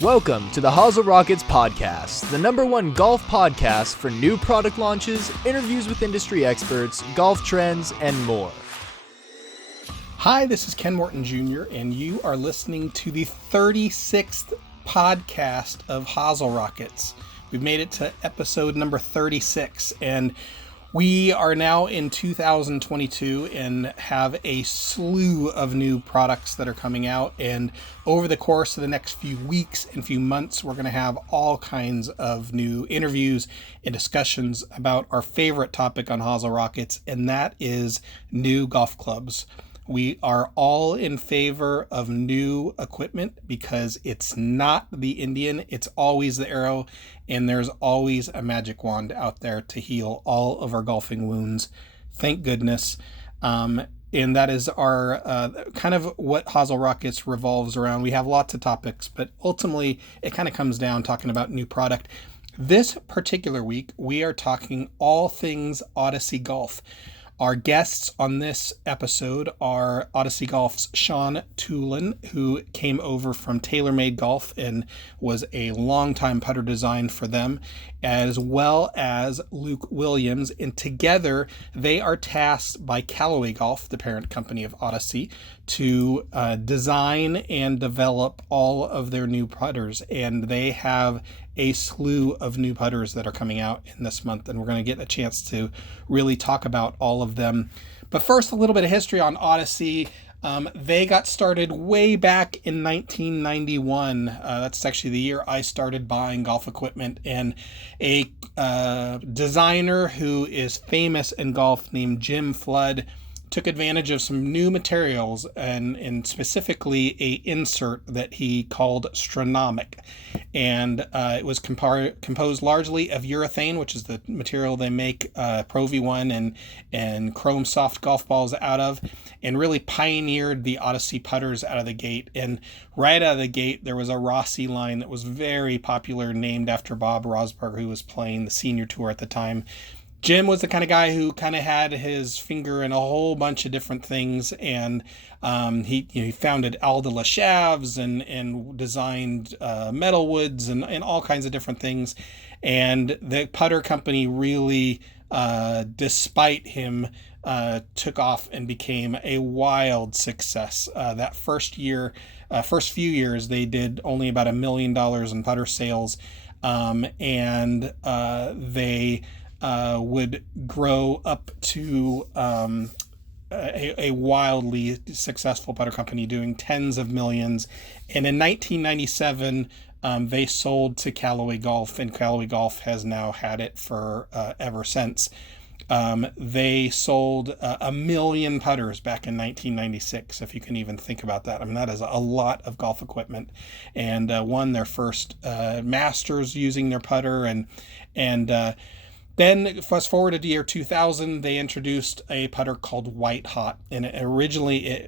Welcome to the Hosel Rockets podcast, the #1 golf podcast for new product launches, interviews with industry experts, golf trends, and more. Hi, this is Ken Morton Jr., and you are listening to the 36th podcast of Hosel Rockets. We've made it to episode number 36, and we are now in 2022 and have a slew of new products that are coming out. And over the course of the next few weeks and few months, we're going to have all kinds of new interviews and discussions about our favorite topic on Hosel Rockets, and that is new golf clubs. We are all in favor of new equipment because it's not the Indian, it's always the arrow, and there's always a magic wand out there to heal all of our golfing wounds. Thank goodness. And that is our kind of what Hosel Rockets revolves around. We have lots of topics, but ultimately it kind of comes down talking about new product. This particular week, we are talking all things Odyssey Golf. Our guests on this episode are Odyssey Golf's Sean Tulan, who came over from TaylorMade Golf and was a longtime putter design for them, as well as Luke Williams. And together, they are tasked by Callaway Golf, the parent company of Odyssey, to design and develop all of their new putters. And they have a slew of new putters that are coming out in this month, and we're going to get a chance to really talk about all of them. But first, a little bit of history on Odyssey. They got started way back in 1991. That's actually the year I started buying golf equipment, and a designer who is famous in golf named Jim Flood took advantage of some new materials and specifically a insert that he called Stronomic. And it was composed largely of urethane, which is the material they make Pro V1 and Chrome Soft golf balls out of, and really pioneered the Odyssey putters out of the gate. And right out of the gate, there was a Rossi line that was very popular, named after Bob Rosberg, who was playing the senior tour at the time. Jim was the kind of guy who kind of had his finger in a whole bunch of different things, and he founded Al de la Chaves and designed metalwoods and all kinds of different things. And the putter company really, despite him, took off and became a wild success. That first few years, they did only about $1 million in putter sales, and they would grow up to a wildly successful putter company doing tens of millions. And in 1997, they sold to Callaway Golf, and Callaway Golf has now had it for ever since. They sold 1 million putters back in 1996, if you can even think about that. I mean, that is a lot of golf equipment, and won their first Masters using their putter, and then fast forward to the year 2000, they introduced a putter called White Hot, and it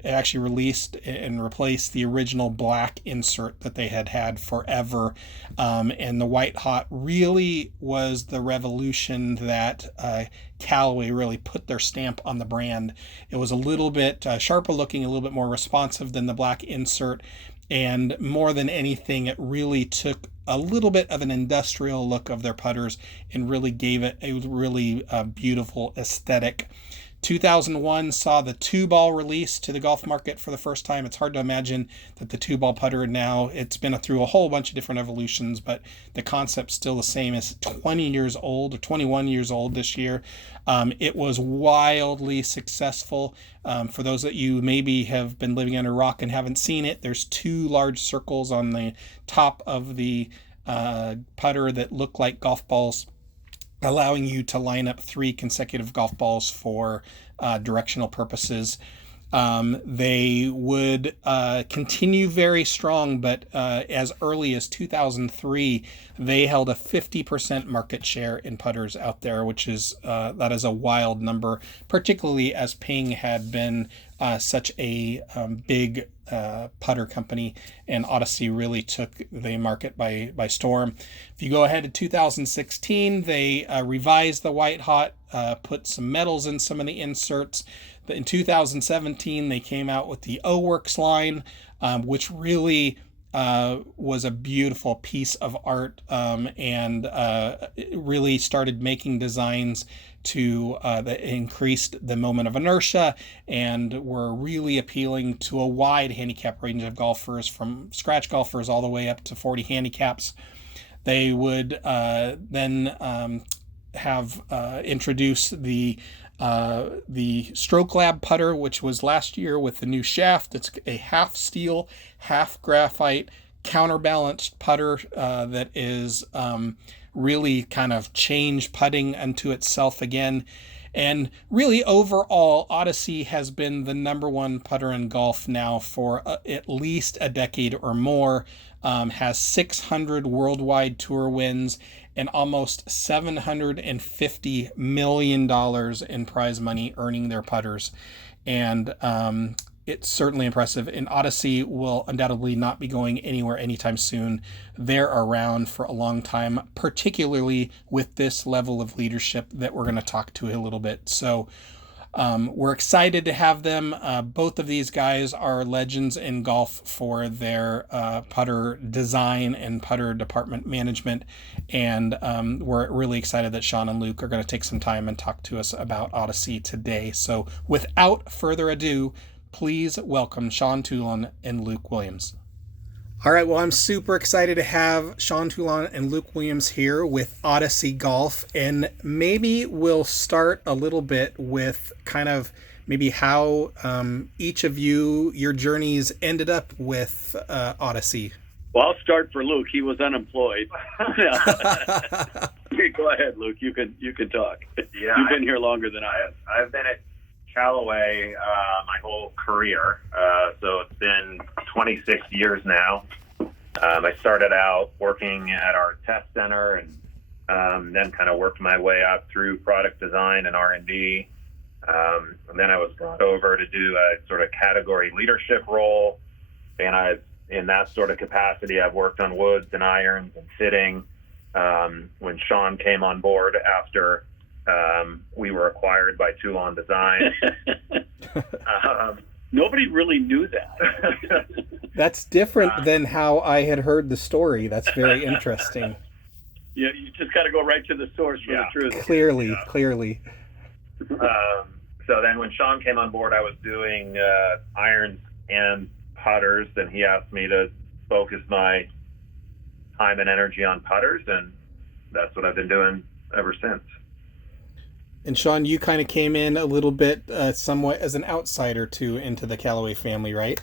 actually released and replaced the original black insert that they had forever. And the White Hot really was the revolution that Callaway really put their stamp on the brand. It was a little bit sharper looking, a little bit more responsive than the black insert. And more than anything, it really took a little bit of an industrial look of their putters and really gave it a really beautiful aesthetic. 2001 saw the 2-ball release to the golf market for the first time. It's hard to imagine that the 2-ball putter now, it's been through a whole bunch of different evolutions, but the concept's still the same. It's 20 years old, or 21 years old this year. It was wildly successful. For those that you maybe have been living under a rock and haven't seen it, there's 2 large circles on the top of the putter that look like golf balls, allowing you to line up 3 consecutive golf balls for directional purposes. They would continue very strong, but as early as 2003, they held a 50% market share in putters out there, which is that is a wild number, particularly as Ping had been such a big putter company, and Odyssey really took the market by storm. If you go ahead to 2016, they revised the White Hot, put some metals in some of the inserts. In 2017, they came out with the O-Works line, which really was a beautiful piece of art, and it really started making designs that increased the moment of inertia and were really appealing to a wide handicap range of golfers, from scratch golfers all the way up to 40 handicaps. They would then have introduced the Stroke Lab putter, which was last year with the new shaft. It's a half steel, half graphite, counterbalanced putter that is really kind of changed putting unto itself again. And really, overall, Odyssey has been the number one putter in golf now for at least a decade or more. Has 600 worldwide tour wins and almost $750 million in prize money earning their putters. And it's certainly impressive. And Odyssey will undoubtedly not be going anywhere anytime soon. They're around for a long time, particularly with this level of leadership that we're going to talk to a little bit. So we're excited to have them. Both of these guys are legends in golf for their putter design and putter department management. And we're really excited that Sean and Luke are going to take some time and talk to us about Odyssey today. So without further ado, please welcome Sean Tulan and Luke Williams. All right, well, I'm super excited to have Sean Tulan and Luke Williams here with Odyssey Golf, and maybe we'll start a little bit with kind of maybe how each of your journeys ended up with Odyssey. Well, I'll start for Luke. He was unemployed. Go ahead, Luke. You can talk. Yeah, You've been here longer than I have. I've been at Callaway my whole career, so it's been 26 years now. I started out working at our test center, and then kind of worked my way up through product design and R&D. And then I was brought over to do a sort of category leadership role, and in that sort of capacity, I've worked on woods and irons and fitting. When Sean came on board after we were acquired by Toulon Design. Nobody really knew that. That's different than how I had heard the story. That's very interesting. Yeah, you just got to go right to the source for the truth. Clearly. So then when Sean came on board, I was doing irons and putters, and he asked me to focus my time and energy on putters, and that's what I've been doing ever since. And Sean, you kind of came in a little bit somewhat as an outsider into the Callaway family, right?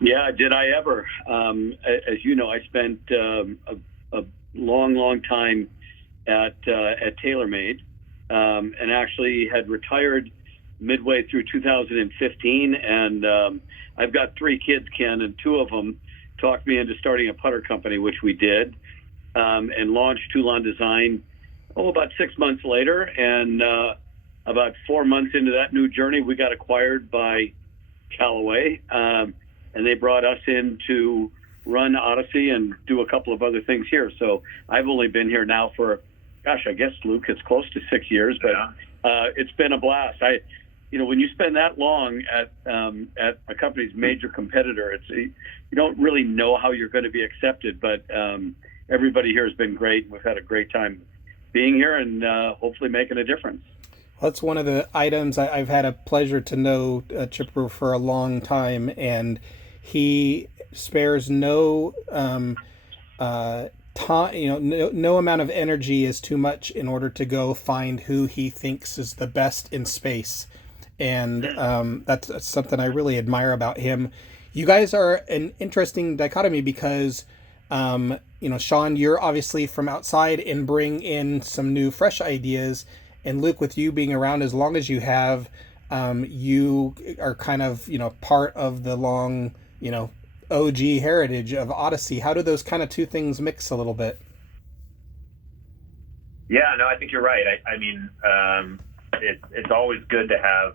Yeah, did I ever? As you know, I spent a long time at TaylorMade, and actually had retired midway through 2015. And I've got 3 kids, Ken, and 2 of them talked me into starting a putter company, which we did, and launched Toulon Design about 6 months later. And about 4 months into that new journey, we got acquired by Callaway, and they brought us in to run Odyssey and do a couple of other things here. So I've only been here now for, I guess, Luke, it's close to 6 years, but it's been a blast. When you spend that long at a company's major competitor, you don't really know how you're going to be accepted, but everybody here has been great. We've had a great time being here and hopefully making a difference. That's one of the items I've had a pleasure to know Chipper for a long time, and he spares no time. No amount of energy is too much in order to go find who he thinks is the best in space, and that's something I really admire about him. You guys are an interesting dichotomy because Sean, you're obviously from outside and bring in some new, fresh ideas. And Luke, with you being around as long as you have, you are kind of, part of the long, OG heritage of Odyssey. How do those kind of two things mix a little bit? Yeah, no, I think you're right. I mean, it's always good to have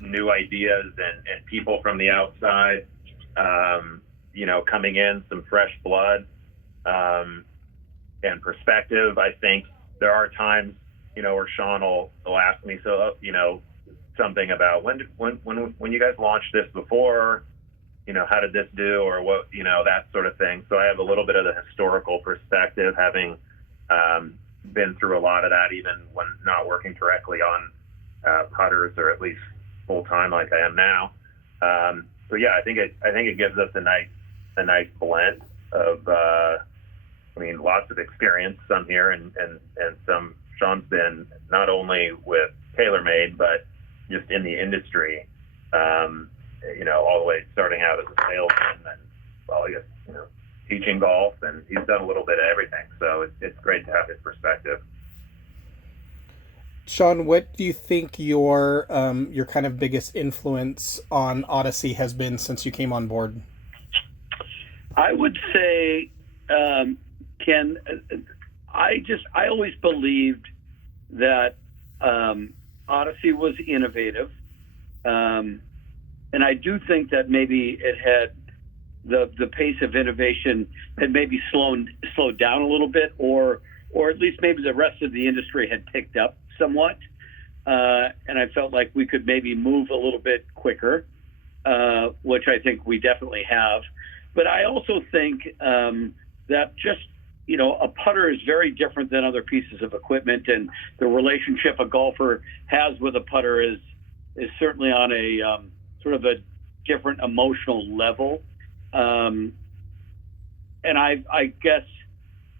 new ideas and people from the outside, coming in, some fresh blood. And perspective. I think there are times, where Sean will ask me, something about when you guys launched this before, how did this do, or what, that sort of thing. So I have a little bit of the historical perspective, having been through a lot of that, even when not working directly on putters, or at least full time like I am now. So yeah, I think it gives us a nice blend of, lots of experience, some here and some. Sean's been not only with TaylorMade, but just in the industry, all the way starting out as a salesman and, teaching golf, and he's done a little bit of everything. So it's great to have his perspective. Sean, what do you think your kind of biggest influence on Odyssey has been since you came on board? I would say, Ken, I always believed that Odyssey was innovative, and I do think that maybe it had the pace of innovation had maybe slowed down a little bit, or at least maybe the rest of the industry had picked up somewhat, and I felt like we could maybe move a little bit quicker, which I think we definitely have. But I also think that just, a putter is very different than other pieces of equipment, and the relationship a golfer has with a putter is certainly on a sort of a different emotional level. And I guess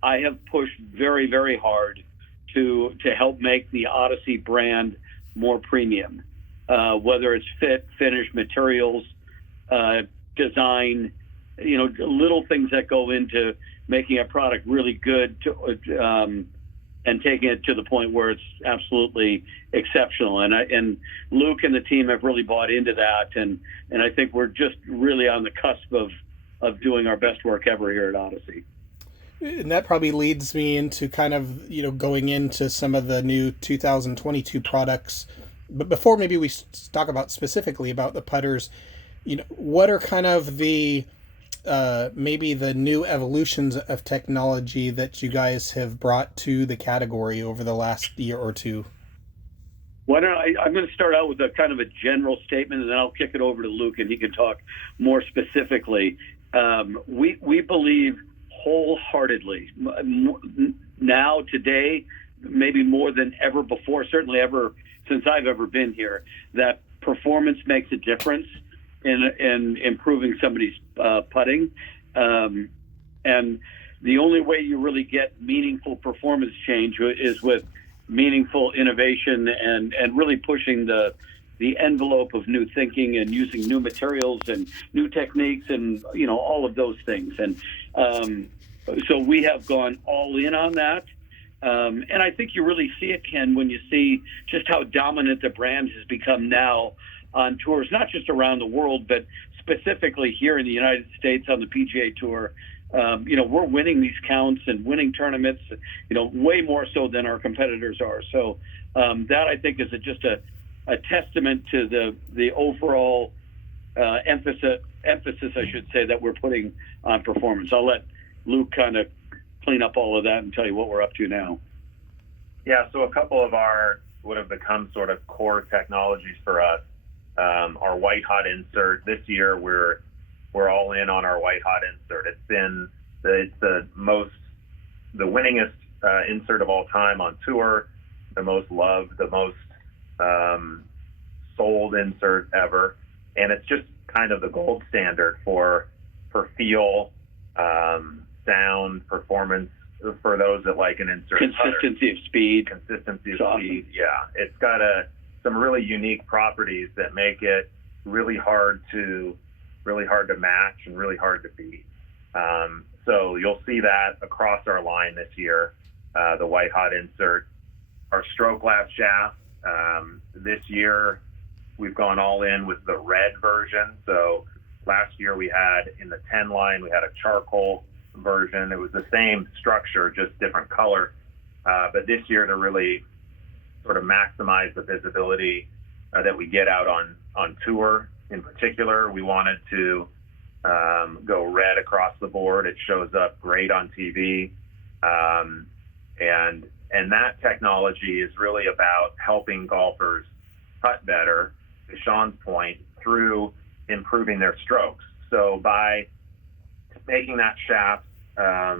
I have pushed very, very hard to help make the Odyssey brand more premium, whether it's fit, finish, materials, design, little things that go into making a product really good and taking it to the point where it's absolutely exceptional. And Luke and the team have really bought into that. And I think we're just really on the cusp of doing our best work ever here at Odyssey. And that probably leads me into kind of, going into some of the new 2022 products. But before maybe we talk about specifically about the putters, what are kind of the maybe the new evolutions of technology that you guys have brought to the category over the last year or two? I'm going to start out with a kind of a general statement, and then I'll kick it over to Luke, and he can talk more specifically. We believe wholeheartedly now, today, maybe more than ever before, certainly ever since I've ever been here, that performance makes a difference in improving somebody's putting. And the only way you really get meaningful performance change is with meaningful innovation and really pushing the envelope of new thinking and using new materials and new techniques and, all of those things. And so we have gone all in on that. And I think you really see it, Ken, when you see just how dominant the brand has become now on tours, not just around the world, but specifically here in the United States on the PGA Tour. We're winning these counts and winning tournaments, way more so than our competitors are. So that, I think, is just a testament to the overall emphasis, I should say, that we're putting on performance. I'll let Luke kind of clean up all of that and tell you what we're up to now. Yeah, so a couple of our would have become sort of core technologies for us. Our white hot insert this year, we're all in on our white hot insert. It's been the winningest insert of all time on tour, the most loved, the most sold insert ever, and it's just kind of the gold standard for feel, sound, performance for those that like an insert. Consistency of speed. Yeah, it's got some really unique properties that make it really hard to match and really hard to beat. So you'll see that across our line this year. The white hot insert, our stroke lap shaft. This year we've gone all in with the red version. So last year we had in the 10 line, we had a charcoal version. It was the same structure, just different color. But this year, to really sort of maximize the visibility that we get out on tour in particular, we wanted to go red across the board. It shows up great on TV. And that technology is really about helping golfers putt better, to Sean's point, through improving their strokes. So by making that shaft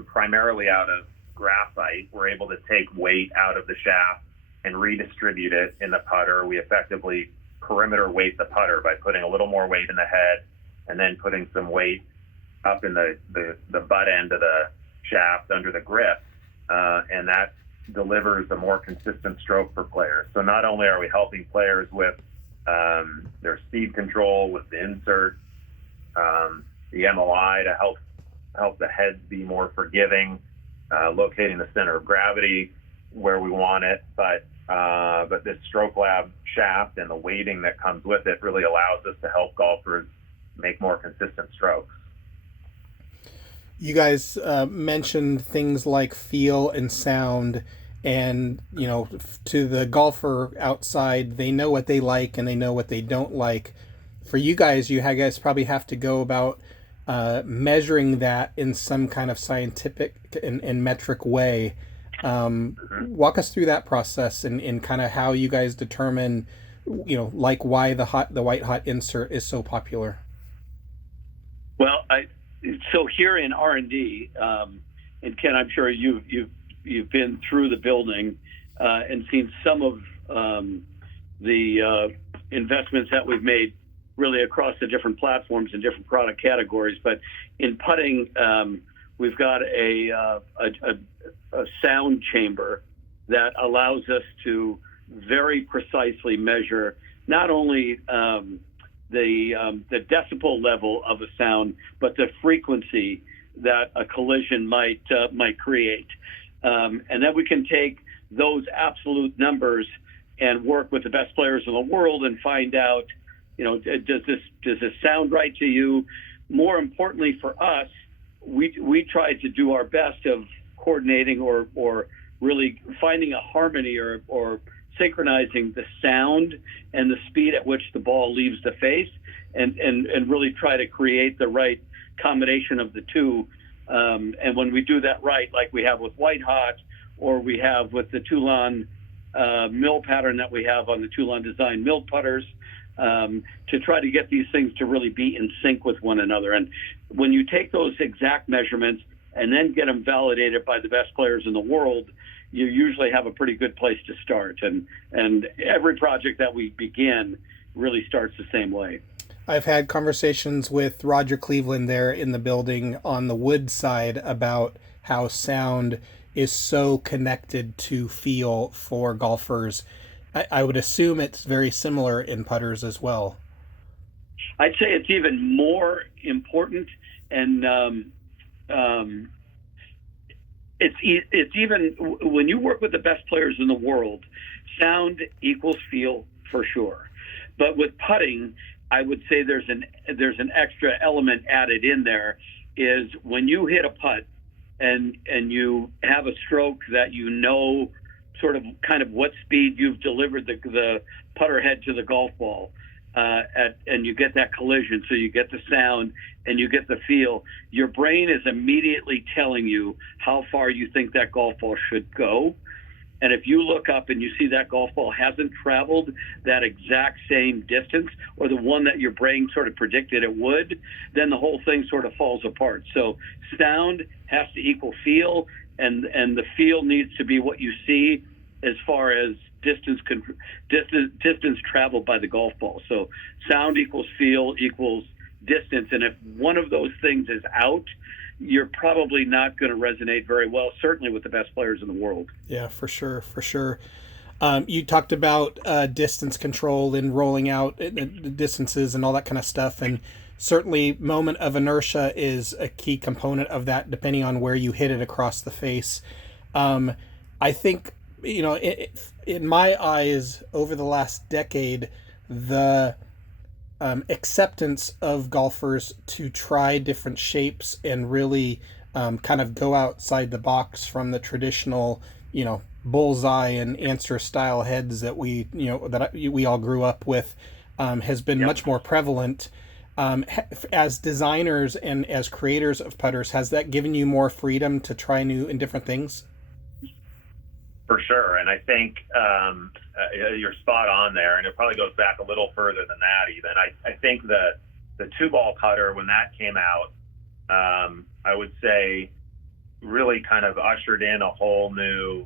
primarily out of graphite, we're able to take weight out of the shaft and redistribute it in the putter. We effectively perimeter weight the putter by putting a little more weight in the head and then putting some weight up in the butt end of the shaft under the grip. And that delivers a more consistent stroke for players. So not only are we helping players with their speed control, with the insert, the MOI to help the heads be more forgiving, locating the center of gravity where we want it, but this Stroke Lab shaft and the weighting that comes with it really allows us to help golfers make more consistent strokes. You guys mentioned things like feel and sound, and to the golfer outside, they know what they like and they know what they don't like. For you guys probably have to go about measuring that in some kind of scientific and metric way. Walk us through that process and kind of how you guys determine, like why the white hot insert is so popular. Well, so here in R&D, and Ken, I'm sure you've been through the building and seen some of the investments that we've made really across the different platforms and different product categories. But in putting, we've got a sound chamber that allows us to very precisely measure not only the decibel level of a sound, but the frequency that a collision might create, and then we can take those absolute numbers and work with the best players in the world and find out, does this sound right to you? More importantly for us, we try to do our best of coordinating or really finding a harmony or synchronizing the sound and the speed at which the ball leaves the face, and really try to create the right combination of the two. And when we do that right, like we have with White Hot, or we have with the Tulan mill pattern that we have on the Tulan design mill putters, to try to get these things to really be in sync with one another. And when you take those exact measurements and then get them validated by the best players in the world, you usually have a pretty good place to start. And every project that we begin really starts the same way. I've had conversations with Roger Cleveland there in the building on the wood side about how sound is so connected to feel for golfers. I would assume it's very similar in putters as well. I'd say it's even more important, and it's even when you work with the best players in the world, sound equals feel for sure. But with putting, I would say there's an extra element added in there, is when you hit a putt and you have a stroke that sort of kind of what speed you've delivered the putter head to the golf ball, and you get that collision, so you get the sound and you get the feel. Your brain is immediately telling you how far you think that golf ball should go. And if you look up and you see that golf ball hasn't traveled that exact same distance, or the one that your brain sort of predicted it would, then the whole thing sort of falls apart. So sound has to equal feel, and the feel needs to be what you see as far as distance traveled by the golf ball. So sound equals feel equals distance. And if one of those things is out, you're probably not going to resonate very well, certainly with the best players in the world. Yeah, for sure. You talked about distance control and rolling out the distances and all that kind of stuff. And certainly moment of inertia is a key component of that, depending on where you hit it across the face. I think, in my eyes, over the last decade, the acceptance of golfers to try different shapes and really kind of go outside the box from the traditional, bullseye and answer style heads that we all grew up with, has been much more prevalent. As designers and as creators of putters, has that given you more freedom to try new and different things? For sure. And I think you're spot on there. And it probably goes back a little further than that even. I think the the 2-ball putter, when that came out, I would say really kind of ushered in a whole new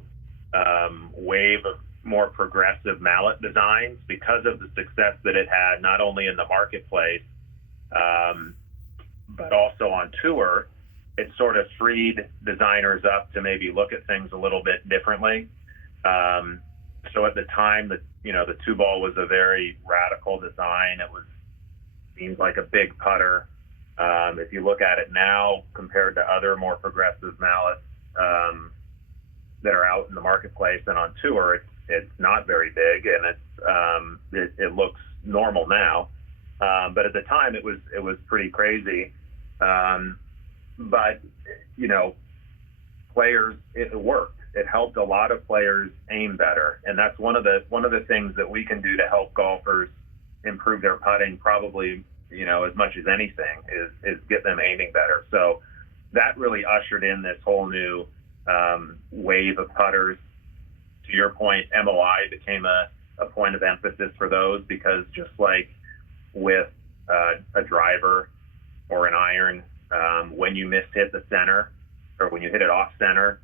wave of more progressive mallet designs because of the success that it had, not only in the marketplace, but also on tour. It sort of freed designers up to maybe look at things a little bit differently. So at the time, the 2-ball was a very radical design. It seems like a big putter. If you look at it now compared to other more progressive mallets that are out in the marketplace and on tour, it's not very big, and it looks normal now. But at the time, it was pretty crazy. But players, it worked. It helped a lot of players aim better, and that's one of the things that we can do to help golfers improve their putting. Probably, as much as anything, is get them aiming better. So that really ushered in this whole new wave of putters. To your point, MOI became a point of emphasis for those, because just like with a driver or an iron, when you hit the center, or when you hit it off center,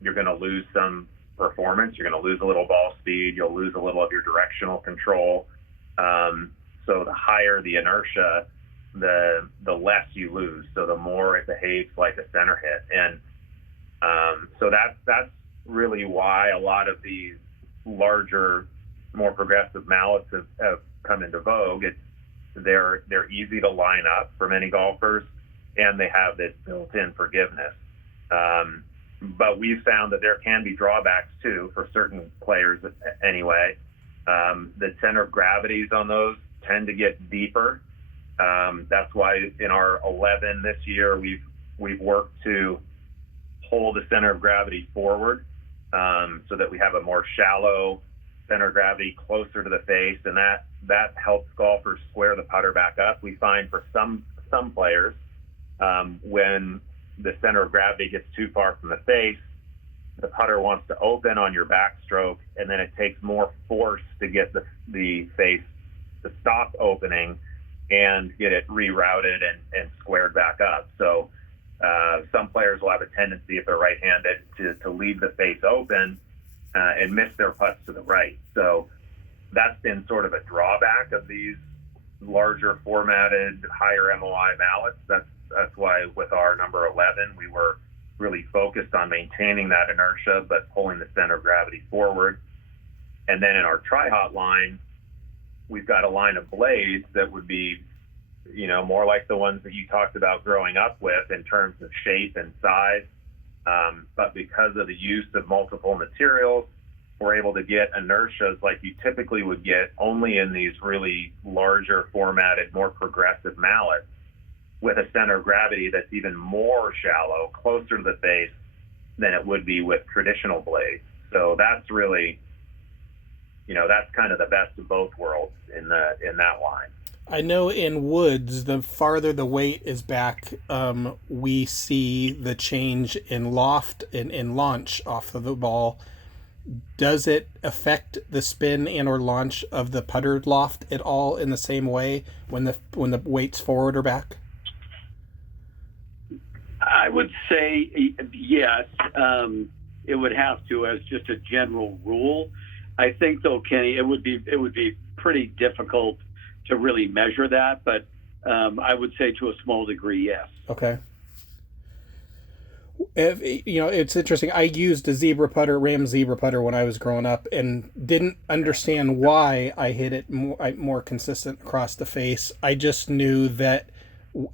you're going to lose some performance. You're going to lose a little ball speed. You'll lose a little of your directional control. So the higher the inertia, the less you lose. So the more it behaves like a center hit. And so that's really why a lot of these larger, more progressive mallets have come into vogue. They're easy to line up for many golfers, and they have this built-in forgiveness. But we've found that there can be drawbacks too for certain players anyway. The center of gravities on those tend to get deeper. That's why in our 11 this year, we've worked to pull the center of gravity forward, so that we have a more shallow center of gravity closer to the face, and that helps golfers square the putter back up. We find for some players, when the center of gravity gets too far from the face, the putter wants to open on your backstroke, and then it takes more force to get the face to stop opening and get it rerouted and squared back up. So some players will have a tendency, if they're right-handed, to leave the face open and miss their putts to the right. So that's been sort of a drawback of these larger formatted, higher MOI mallets. That's why with our number 11, we were really focused on maintaining that inertia, but pulling the center of gravity forward. And then in our Tri-Hot line, we've got a line of blades that would be, more like the ones that you talked about growing up with in terms of shape and size. But because of the use of multiple materials, we're able to get inertias like you typically would get only in these really larger formatted, more progressive mallets, with a center of gravity that's even more shallow, closer to the face than it would be with traditional blades. So that's really, that's kind of the best of both worlds in that line. I know in woods, the farther the weight is back, we see the change in loft and in launch off of the ball. Does it affect the spin and or launch of the putter loft at all in the same way when the weight's forward or back? I would say yes. It would have to, as just a general rule. I think though, Kenny, it would be pretty difficult to really measure that, but I would say to a small degree, yes. Okay. It's interesting. I used a Ram zebra putter when I was growing up, and didn't understand why I hit it more consistent across the face. I just knew that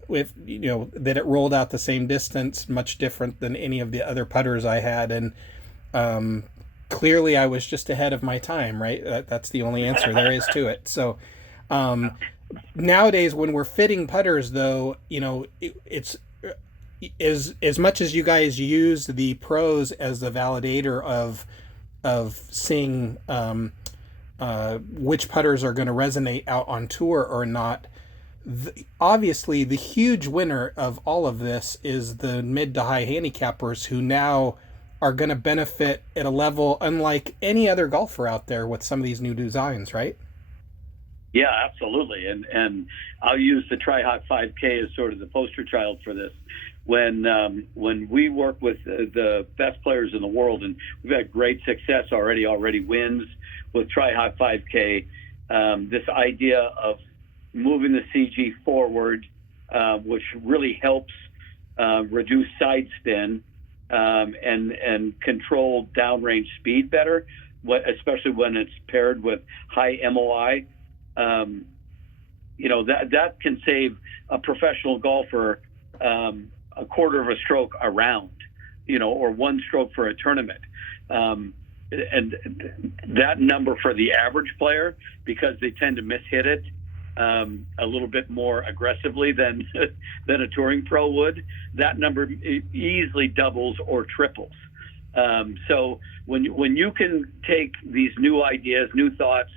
that it rolled out the same distance, much different than any of the other putters I had, and clearly I was just ahead of my time, right? That's the only answer there is to it. So nowadays when we're fitting putters, though, it's as much as you guys use the pros as the validator of seeing which putters are going to resonate out on tour or not. Obviously, the huge winner of all of this is the mid to high handicappers, who now are going to benefit at a level unlike any other golfer out there with some of these new designs, right? Yeah, absolutely. And I'll use the Tri-Hot 5K as sort of the poster child for this. When we work with the best players in the world, and we've had great success already wins with Tri-Hot 5K, this idea of moving the CG forward, which really helps reduce side spin and control downrange speed better, especially when it's paired with high MOI. That can save a professional golfer a quarter of a stroke around, or one stroke for a tournament. And that number for the average player, because they tend to mishit it a little bit more aggressively than a touring pro would, that number easily doubles or triples. So when you can take these new ideas, new thoughts,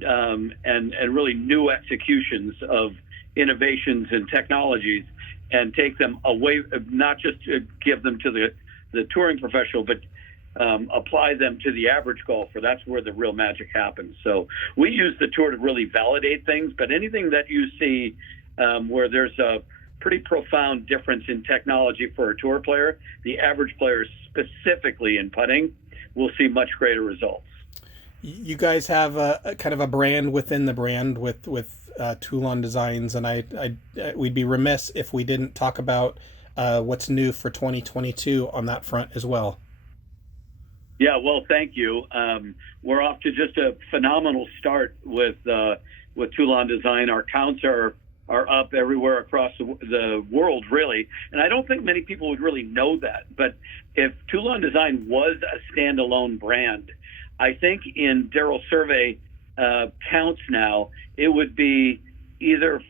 and really new executions of innovations and technologies, and take them away, not just to give them to the touring professional, but apply them to the average golfer. That's where the real magic happens. So we use the tour to really validate things, but anything that you see where there's a pretty profound difference in technology for a tour player, the average player, specifically in putting, will see much greater results. You guys have a kind of a brand within the brand with Tulan Designs, and we'd be remiss if we didn't talk about what's new for 2022 on that front as well. Yeah, well, thank you. We're off to just a phenomenal start with Tulan Design. Our counts are up everywhere across the world, really. And I don't think many people would really know that. But if Tulan Design was a standalone brand, I think in Darrell's survey counts now, it would be either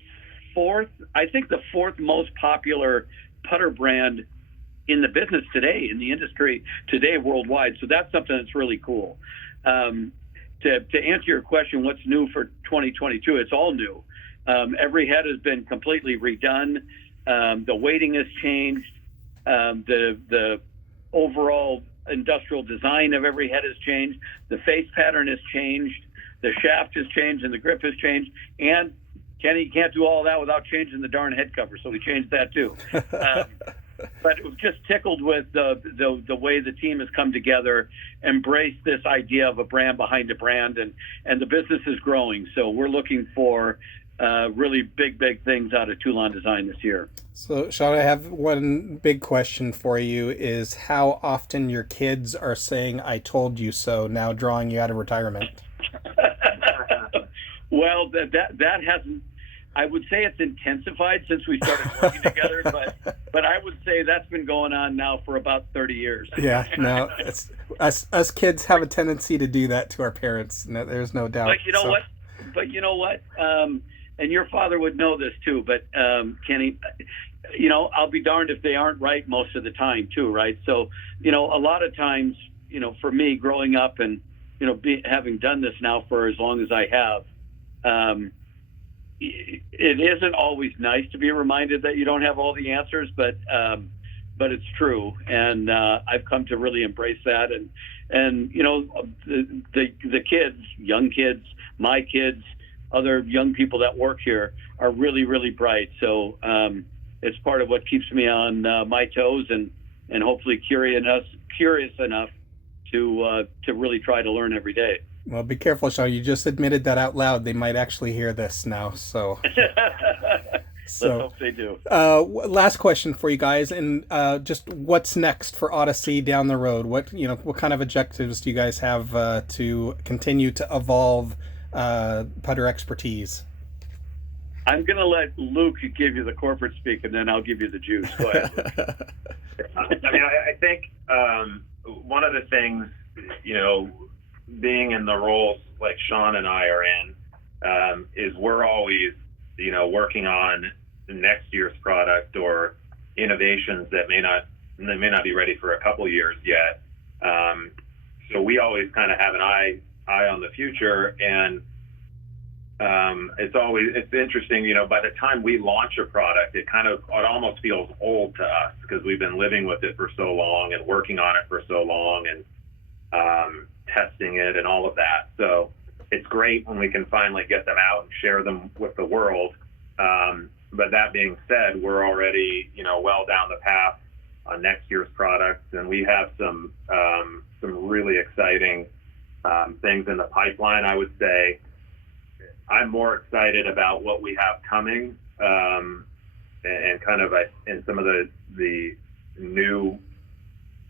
the fourth most popular putter brand in the business today, in the industry today, worldwide. So that's something that's really cool. To answer your question, what's new for 2022? It's all new. Every head has been completely redone. The weighting has changed. The overall industrial design of every head has changed. The face pattern has changed. The shaft has changed, and the grip has changed. And Kenny can't do all that without changing the darn head cover, so we changed that too. But it was just tickled with the way the team has come together, embraced this idea of a brand behind a brand, and the business is growing. So we're looking for really big things out of Tulan Design this year. So, Sean, I have one big question for you: is how often your kids are saying "I told you so" now, drawing you out of retirement? Well, that hasn't. I would say it's intensified since we started working together, but I would say that's been going on now for about 30 years. Yeah, no, it's us kids have a tendency to do that to our parents. No, there's no doubt. But you know what? And your father would know this too. But Kenny, I'll be darned if they aren't right most of the time too, right? So a lot of times, for me growing up and having done this now for as long as I have. It isn't always nice to be reminded that you don't have all the answers, but it's true, and I've come to really embrace that. And the kids, young kids, my kids, other young people that work here are really bright. So it's part of what keeps me on my toes and hopefully curious enough to really try to learn every day. Well, be careful, Sean. You just admitted that out loud. They might actually hear this now. So, Let's hope they do. Last question for you guys, and just what's next for Odyssey down the road? What kind of objectives do you guys have to continue to evolve putter expertise? I'm going to let Luke give you the corporate speak, and then I'll give you the juice. Go ahead, Luke. I think one of the things, being in the roles like Sean and I are in, is we're always, working on next year's product or innovations that may not be ready for a couple years yet. So we always kind of have an eye on the future, and it's interesting, by the time we launch a product, it almost feels old to us because we've been living with it for so long and working on it for so long and testing it and all of that. So it's great when we can finally get them out and share them with the world. But that being said, we're already, well down the path on next year's products, and we have some really exciting things in the pipeline. I would say I'm more excited about what we have coming, and kind of in some of the new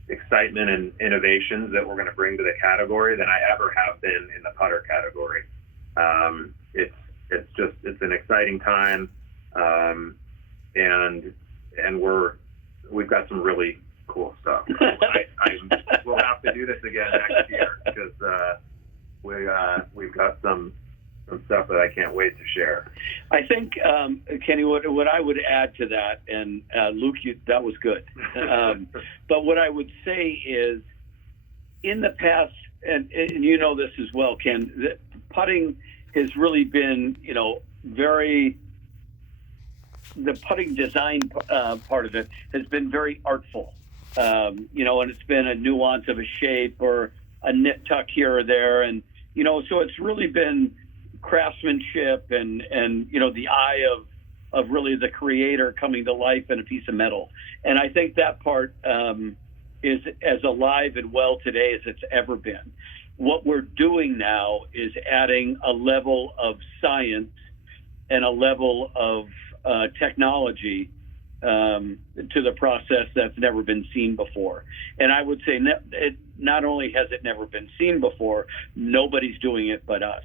excitement and innovations that we're going to bring to the category than I ever have been in the putter category. It's an exciting time, and we've got some really cool stuff. We'll have to do this again next year because we've got some stuff that I can't wait to share. I think, Kenny, what I would add to that, and Luke, that was good. But what I would say is, in the past, and you know this as well, Ken, that putting has really been, the putting design part of it has been very artful, and it's been a nuance of a shape or a nip tuck here or there, and so it's really been craftsmanship and the eye of really the creator coming to life in a piece of metal. And I think that part is as alive and well today as it's ever been. What we're doing now is adding a level of science and a level of technology to the process that's never been seen before. And I would say not only has it never been seen before, nobody's doing it but us.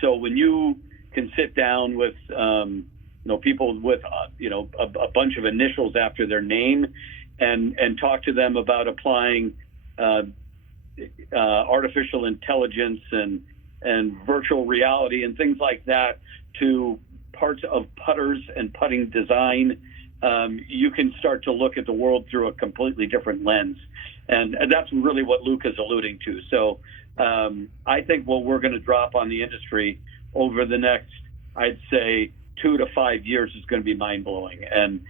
So when you can sit down with, people with, a bunch of initials after their name and talk to them about applying artificial intelligence and virtual reality and things like that to parts of putters and putting design, you can start to look at the world through a completely different lens. And that's really what Luke is alluding to. So I think what we're going to drop on the industry over the next, I'd say, 2 to 5 years is going to be mind-blowing. And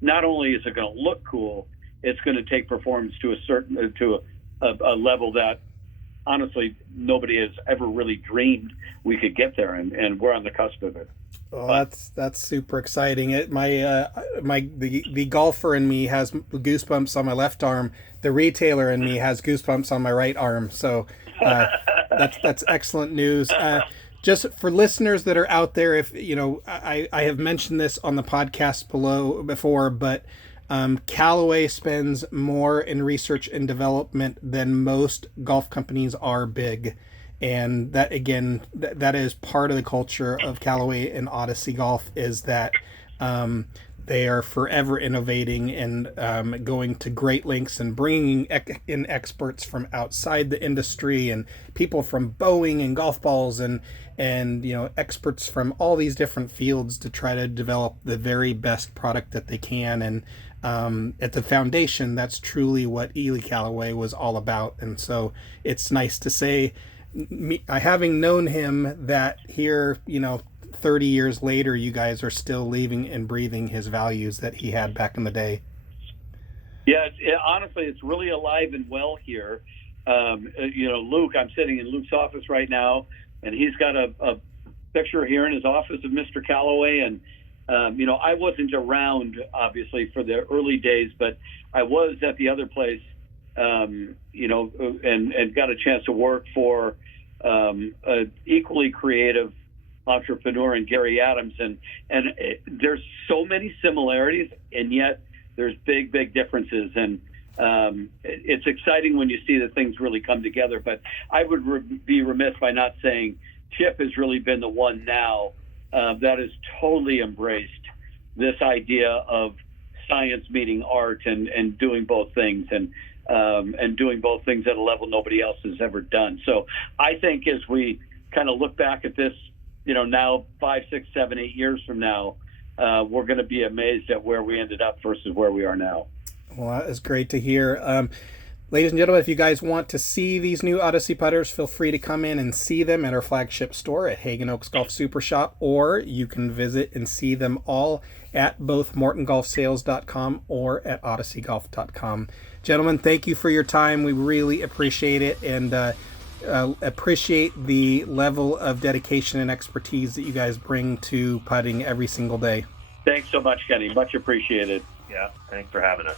not only is it going to look cool, it's going to take performance to a level that, honestly, nobody has ever really dreamed we could get there, and we're on the cusp of it. Oh, that's super exciting. The golfer in me has goosebumps on my left arm. The retailer in me has goosebumps on my right arm. So that's excellent news. Just for listeners that are out there, if I have mentioned this on the podcast before, but Callaway spends more in research and development than most golf companies are big. And that, again, that is part of the culture of Callaway and Odyssey Golf, is that they are forever innovating and going to great lengths and bringing in experts from outside the industry and people from Boeing and golf balls and experts from all these different fields to try to develop the very best product that they can. And at the foundation, that's truly what Ely Callaway was all about. And so it's nice to say, having known him, that here, 30 years later, you guys are still living and breathing his values that he had back in the day. Yeah, honestly, it's really alive and well here. Luke, I'm sitting in Luke's office right now, and he's got a picture here in his office of Mr. Callaway. And, I wasn't around, obviously, for the early days, but I was at the other place, and got a chance to work for an equally creative entrepreneur in Gary Adams. And there's so many similarities, and yet there's big differences. And it's exciting when you see that things really come together. But I would be remiss by not saying Chip has really been the one now that has totally embraced this idea of science meeting art and doing both things and doing both things at a level nobody else has ever done. So I think as we kind of look back at this, now 5, 6, 7, 8 years from now, we're going to be amazed at where we ended up versus where we are now. Well, that is great to hear. Ladies and gentlemen, if you guys want to see these new Odyssey putters, feel free to come in and see them at our flagship store at Hagen Oaks Golf Super Shop, or you can visit and see them all at both mortongolfsales.com or at odysseygolf.com. Gentlemen, thank you for your time. We really appreciate it. And appreciate the level of dedication and expertise that you guys bring to putting every single day. Thanks so much, Kenny. Much appreciated. Yeah, thanks for having us.